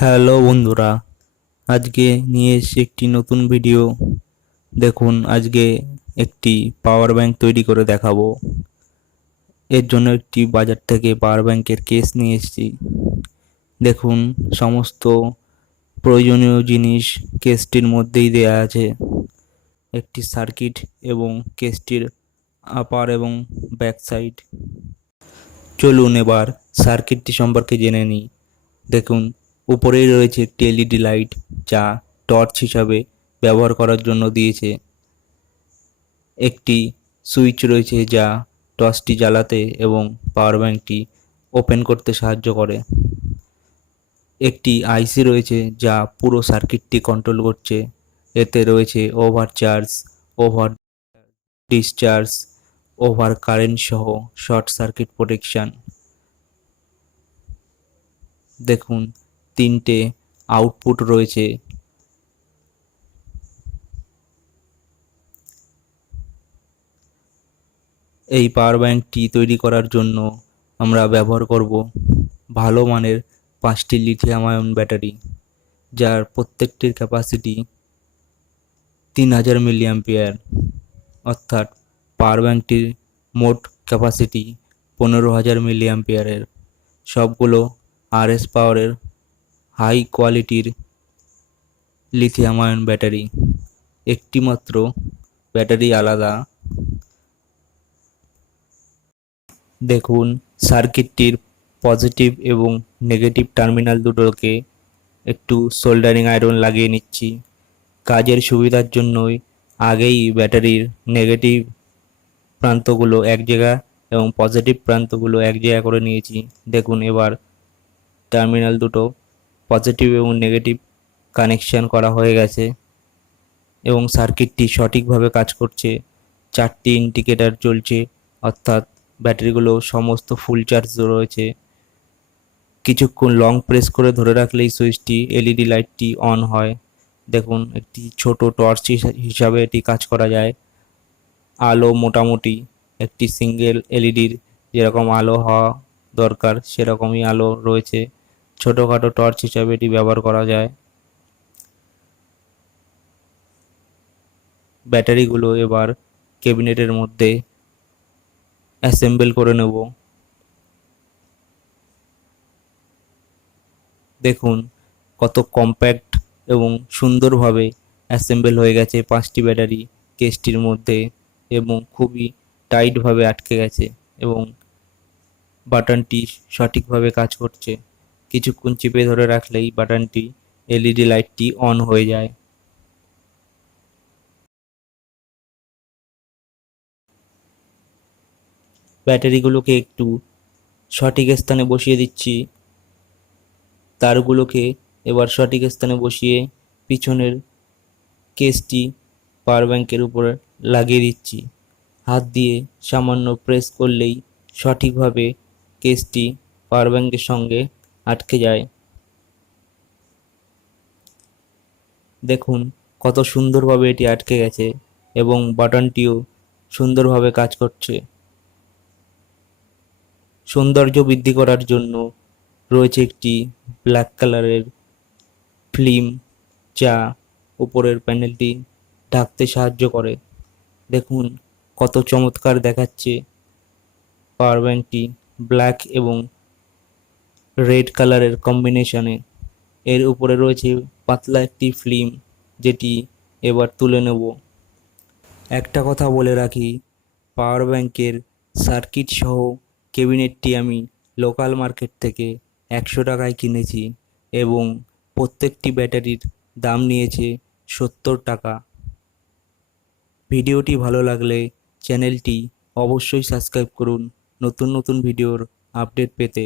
Hello বন্ধুরা, আজকে নিয়ে এসেছি একটি নতুন ভিডিও। দেখুন, আজকে একটি পাওয়ার ব্যাংক তৈরি করে দেখাবো। এর জন্য একটি বাজার থেকে পাওয়ার ব্যাংকের কেস নিয়ে এসেছি। দেখুন, সমস্ত প্রয়োজনীয় জিনিস কেসটির মধ্যেই দেয়া আছে। একটি সার্কিট এবং কেসটির আপার এবং ব্যাক সাইড। চলুন এবার সার্কিটটি সম্পর্কে জেনে নিই। দেখুন, উপরেই রয়েছে একটি এলইডি লাইট, যা টর্চ হিসাবে ব্যবহার করার জন্য দিয়েছে। একটি সুইচ রয়েছে যা টর্চটি জ্বালাতে এবং পাওয়ার ব্যাংকটি ওপেন করতে সাহায্য করে। একটি আইসি রয়েছে যা পুরো সার্কিটটি কন্ট্রোল করছে। এতে রয়েছে overcharge, over discharge, over current সহ শর্ট সার্কিট প্রোটেকশন। দেখুন, তিনটে আউটপুট রয়েছে। এই পাওয়ার ব্যাংকটি তৈরি করার জন্য আমরা ব্যবহার করব ভালো মানের 5টি লিথিয়াম আয়ন ব্যাটারি, যার প্রত্যেকটির ক্যাপাসিটি 3000 মিলিঅ্যাম্পিয়ার। অর্থাৎ পাওয়ার ব্যাংকটির মোট ক্যাপাসিটি 15,000 মিলিঅ্যাম্পিয়ারের। সবগুলো আরএস পাওয়ারের হাই কোয়ালিটির লিথিয়াম আয়ন ব্যাটারি। একটি মাত্র ব্যাটারি আলাদা। দেখুন, সার্কিটটির পজিটিভ এবং নেগেটিভ টার্মিনাল দুটোকে একটু সোল্ডারিং আয়রন লাগিয়ে নিচ্ছি। কাজের সুবিধার জন্যই আগেই ব্যাটারির নেগেটিভ প্রান্তগুলো এক জায়গা এবং পজিটিভ প্রান্তগুলো এক জায়গা করে নিয়েছি। দেখুন, এবার টার্মিনাল দুটো পজিটিভ এবং নেগেটিভ কানেকশন করা হয়ে গেছে এবং সার্কিটটি সঠিকভাবে কাজ করছে। 4টি ইন্ডিকেটর জ্বলছে, অর্থাৎ ব্যাটারিগুলো সমস্ত ফুল চার্জ রয়েছে। কিছুক্ষণ লং প্রেস করে ধরে রাখলেই সুইচটি এলইডি লাইটটি অন হয়। দেখুন, একটি ছোট টর্চ হিসাবে এটি কাজ করা যায়। আলো মোটামুটি একটি সিঙ্গেল এলইডির যেরকম আলো হওয়া দরকার সেরকমই আলো রয়েছে। ছোটোখাটো টর্চ হিসাবে এটি ব্যবহার করা যায়। ব্যাটারিগুলো এবার ক্যাবিনেটের মধ্যে অ্যাসেম্বল করে নেব। দেখুন, কত কম্প্যাক্ট এবং সুন্দরভাবে অ্যাসেম্বল হয়ে গেছে 5টি ব্যাটারি কেসটির মধ্যে এবং খুবই টাইটভাবে আটকে গেছে এবং বাটনটি সঠিকভাবে কাজ করছে। কিছুক্ষণ চেপে ধরে রাখলেই বাটনটি এলইডি লাইটটি অন হয়ে যায়। ব্যাটারিগুলোকে একটু সঠিক স্থানে বসিয়ে দিচ্ছি। তারগুলোকে এবার সঠিক স্থানে বসিয়ে পিছনের কেসটি পাওয়ার ব্যাংকের উপরে লাগিয়ে দিচ্ছি। হাত দিয়ে সামান্য প্রেস করলেই সঠিকভাবে কেসটি পাওয়ার ব্যাংকের সঙ্গে আটকে যায়। দেখুন, কত সুন্দরভাবে এটি আটকে গেছে এবং বাটনটিও সুন্দরভাবে কাজ করছে। সৌন্দর্য বৃদ্ধি করার জন্য রয়েছে একটি ব্ল্যাক কালারের ফিল্ম, যা উপরের প্যানেলটি ঢাকতে সাহায্য করে। দেখুন, কত চমৎকার দেখাচ্ছে পাওয়ার ব্যাংকটি ব্ল্যাক এবং রেড কালারের কম্বিনেশনে। এর উপরে রয়েছে পাতলা একটি ফিল্ম, যেটি এবার তুলে নেব। একটা কথা বলে রাখি, পাওয়ার ব্যাংকের সার্কিট সহ ক্যাবিনেটটি আমি লোকাল মার্কেট থেকে 100 টাকায় কিনেছি এবং প্রত্যেকটি ব্যাটারির দাম নিয়েছে 70 টাকা। ভিডিওটি ভালো লাগলে চ্যানেলটি অবশ্যই সাবস্ক্রাইব করুন নতুন নতুন ভিডিওর আপডেট পেতে।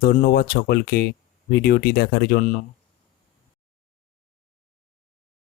ধন্যবাদ সকলকে ভিডিওটি দেখার জন্য।